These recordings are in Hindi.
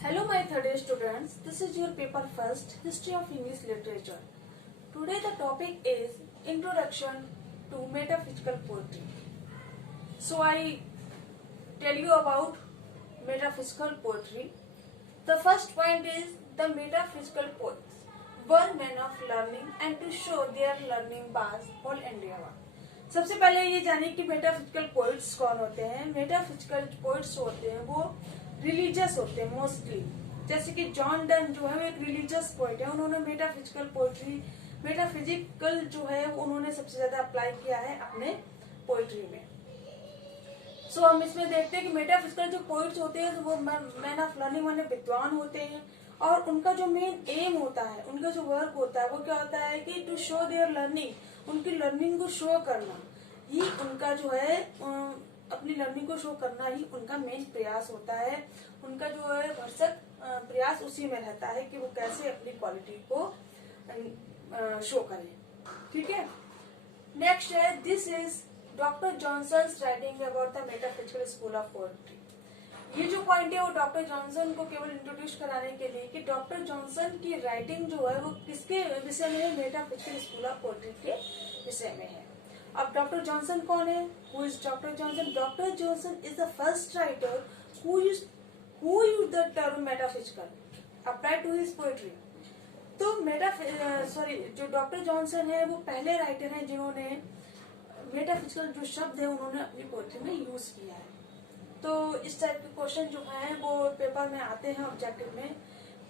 Hello my third year students, this is your paper first, History of English Literature. Today the topic is Introduction to Metaphysical Poetry. So I tell you about metaphysical poetry. The first point is the metaphysical poets were men of learning and to show their learning was all endeavor. सबसे पहले ये जानिए कि मेटाफिजिकल पोइट्स कौन होते हैं। मेटाफिजिकल पोइट्स होते हैं वो रिलीजियस होते हैं मोस्टली, जैसे कि जॉन डन जो है वो एक रिलीजियस पोइट है। उन्होंने मेटाफिजिकल पोइट्री, मेटाफिजिकल जो है उन्होंने सबसे ज्यादा अप्लाई किया है अपने पोइट्री में। सो हम इसमें देखते हैं कि मेटाफिजिकल जो पोइट्स होते हैं वो मैन ऑफ लर्निंग माने विद्वान होते हैं, और उनका जो मेन एम होता है, उनका जो वर्क होता है वो क्या होता है कि टू शो देयर लर्निंग, उनकी लर्निंग को शो करना ही उनका जो है अपनी लर्निंग को शो करना ही उनका मेन प्रयास होता है। उनका जो है भरसक प्रयास उसी में रहता है कि वो कैसे अपनी क्वालिटी को शो करें। ठीक है, नेक्स्ट है this is doctor Johnson's writing about the metaphysical school of poetry. ये जो पॉइंट है वो डॉक्टर जॉनसन को केवल इंट्रोड्यूस कराने के लिए कि डॉक्टर जॉनसन की राइटिंग जो है वो किसके विषय में है, मेटाफिजिकल स्कूल ऑफ पोएट्री के विषय में है। अब डॉक्टर जॉनसन कौन है? Who is doctor Johnson? Doctor Johnson is the first writer who used the term metaphysical applied to his poetry. तो जो डॉक्टर जॉनसन है वो पहले राइटर हैं जिन्होंने मेटाफिजिकल जो शब्द है उन्होंने अपनी पोएट्री में यूज किया है। तो इस टाइप के क्वेश्चन जो हैं वो पेपर में आते हैं ऑब्जेक्टिव में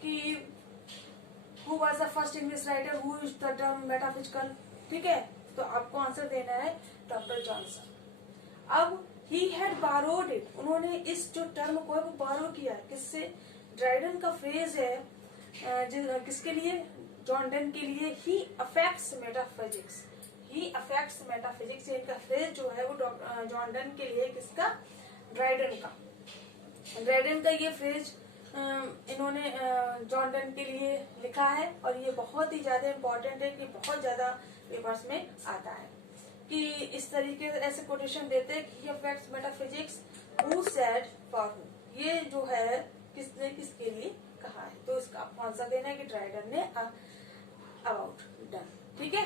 कि who was the first English writer who used the term metaphysical. ठीक है, तो आपको आंसर देना है डॉक्टर जॉनसन। अब ही हैड बारोड इट, उन्होंने इस जो टर्म को है वो बारो किया है किससे? ड्राइडन का फ्रेज है किसके लिए? जॉन डन के लिए। ही अफेक्ट्स मेटाफिजिक्स, ही अफेक्ट्स मेटाफिजिक्स, इनका फ्रेज जो है वो जॉन डन के लिए किसका? ड्राइडन का। ड्राइडन का ये फ्रेज इन्होंने जॉन डन के लिए लिखा है, और ये बहुत ही ज्यादा इम्पोर्टेंट है कि बहुत ज्यादा पेपर्स में आता है कि इस तरीके से ऐसे कोटेशन देते हैं कि affects metaphysics who said for who, ये जो है किसने किसके लिए कहा है। तो इसका आपको आंसर देना है कि ड्राइडन ने अबाउट डन। ठीक है,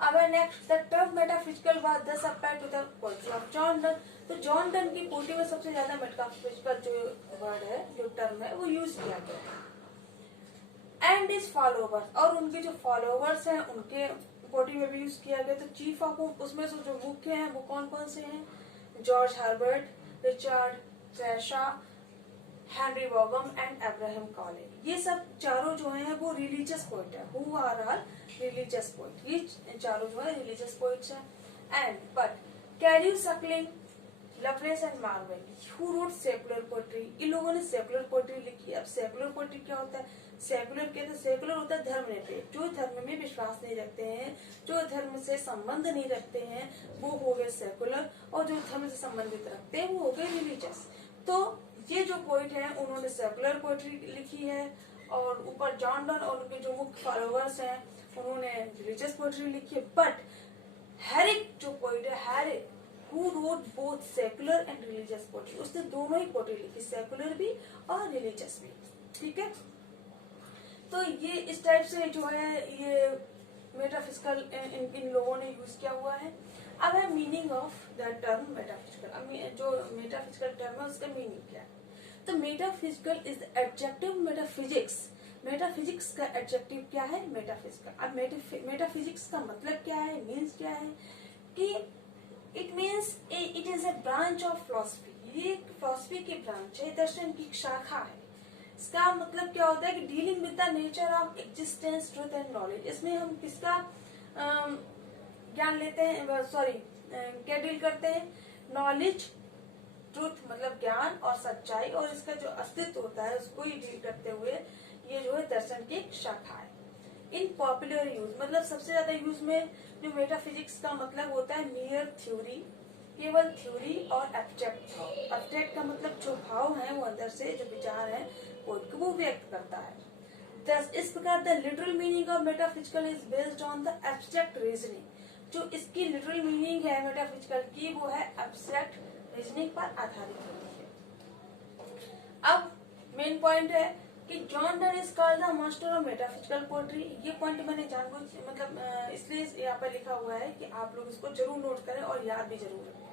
अब next the term metaphysical was thus applied to the poetry of John Donne. तो जॉन डन की पोएट्री में सबसे ज्यादा मेटाफिजिकल जो वर्ड है, जो टर्म है वो यूज किया गया है। एंड इज फॉलोवर्स, और उनके जो फॉलोवर्स हैं उनके पोएट्री में भी यूज किया गया। तो चीफ ऑफ उसमें से जो मुख्य हैं वो कौन कौन से हैं? George Herbert, Richard Crashaw, Henry Vaughan and Abraham Cowley. ये सब चारों जो हैं वो रिलीजियस पोइट है। Who are all religious poet, ये चारों जो है रिलीजियस पोइट्स हैं। And but Carew Suckling, Lovelace and Marvell who wrote secular poetry, इन लोगों ने सेकुलर पोएट्री लिखी। अब सेकुलर पोएट्री क्या होता है? सेकुलर कहते हैं, सेकुलर होता है धर्मनिरपेक्ष, जो धर्म में विश्वास नहीं रखते हैं, जो धर्म से संबंध नहीं रखते हैं वो हो गए सेकुलर, और जो धर्म से संबंधित रखते हैं वो हो गए रिलीजियस। तो ये जो पोइट है उन्होंने सेकुलर पोएट्री लिखी है, और ऊपर जॉन डन और उनके जो मुख्य फॉलोवर्स हैं उन्होंने रिलीजियस पोएट्री लिखी है। बट हैरिक जो पोइट है, Herrick who wrote both secular and religious poetry, उसने दोनों ही पोएट्री लिखी, सेकुलर भी और रिलीजियस भी। ठीक है, तो ये इस टाइप से जो है ये मेटाफिजिकल इन लोगों ने यूज किया हुआ है। अब है meaning of the term metaphysical. अब जो मेटाफिजिकल टर्म है उसका मीनिंग क्या है? तो metaphysical is the adjective metaphysics, metaphysics का एडजेक्टिव क्या है? मेटाफिजिकल। अब मेटाफिजिक्स का मतलब क्या है, मीन्स क्या है? कि it means it is a branch of philosophy, ये फिलॉसफी की ब्रांच है, दर्शन की शाखा है। इसका मतलब क्या होता है कि dealing with the nature of existence, truth and knowledge. इसमें हम किसका ज्ञान लेते हैं, क्या डील करते हैं? नॉलेज, ट्रूथ मतलब ज्ञान, और सच्चाई, और इसका जो अस्तित्व होता है उसको ही डील करते हुए ये जो है दर्शन की एक शाखा है। इन पॉपुलर यूज मतलब सबसे ज्यादा यूज में जो मेटाफिजिक्स का मतलब होता है मियर थ्योरी, केवल थ्योरी, और एब्स्ट्रैक्ट भाव। एब्स्ट्रैक्ट का मतलब जो भाव है वो अंदर से जो विचार है वो व्यक्त करता है। दस इस प्रकार the literal meaning of metaphysical is based on the abstract reasoning, जो इसकी लिटरल मीनिंग है मेटाफिजिकल की वो है एब्स्ट्रैक्ट रीजनिंग पर आधारित होती है। अब मेन पॉइंट है कि John Donne is called the master of metaphysical poetry. ये पॉइंट मैंने जानबूझ मतलब इसलिए यहाँ पर लिखा हुआ है कि आप लोग इसको जरूर नोट करें और याद भी जरूर रखें,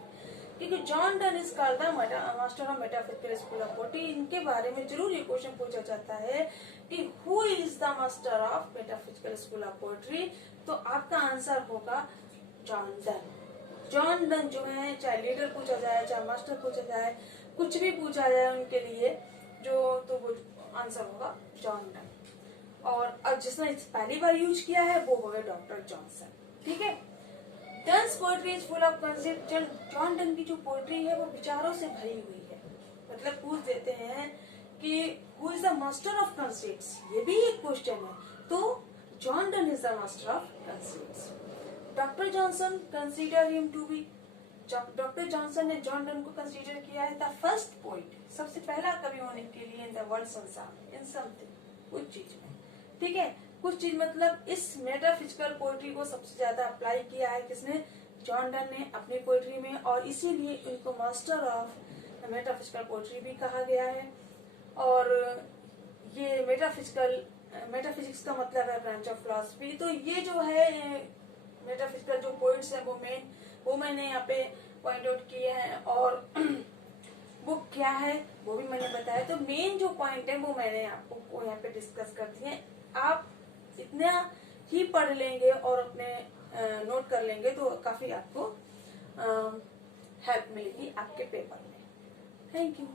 क्योंकि John Donne is called the master of metaphysical school of poetry. इनके बारे में जरूर ये क्वेश्चन पूछा जाता है कि who is the master of metaphysical school of poetry, तो आपका आंसर होगा जॉन डन। जॉन डन जो है, चाहे लीडर पूछा जाए, चाहे मास्टर पूछा जाए, कुछ भी पूछा जाए उनके लिए जो, तो वो आंसर होगा जॉन डन। और अब जिसने पहली बार यूज किया है वो होगा डॉक्टर जॉनसन। ठीक है, Donne's poetry is full of concept. John Donne की जो पोएट्री है वो विचारों से भरी हुई है। मतलब पूछ देते हैं कि who is the master of concepts, ये भी एक क्वेश्चन है, तो John Donne is the master of concepts. Doctor Johnson consider him to be, doctor Johnson ने जॉन डन को कंसीडर किया है द फर्स्ट पोइट, सबसे पहला कवि होने के लिए इन द वर्ल्ड, संसार में, इन समथिंग, कुछ चीज में। ठीक है, कुछ चीज मतलब इस मेटाफिजिकल पोएट्री को सबसे ज्यादा अप्लाई किया है किसने, जॉन डन ने अपनी पोएट्री में, और इसीलिए इनको मास्टर ऑफ मेटाफिजिकल पोएट्री भी कहा गया है। और ये मेटाफिजिक्स का मतलब है ब्रांच ऑफ फिलॉसफी। तो ये जो है मेटाफिजिकल जो पोइट्स है वो मैंने यहाँ पे पॉइंट आउट किए हैं, और बुक क्या है वो भी मैंने बताया। तो मेन जो पॉइंट है वो मैंने आपको यहाँ पे डिस्कस कर दिए। आप इतना ही पढ़ लेंगे और अपने नोट कर लेंगे तो काफी आपको हेल्प मिलेगी आपके पेपर में। Thank you.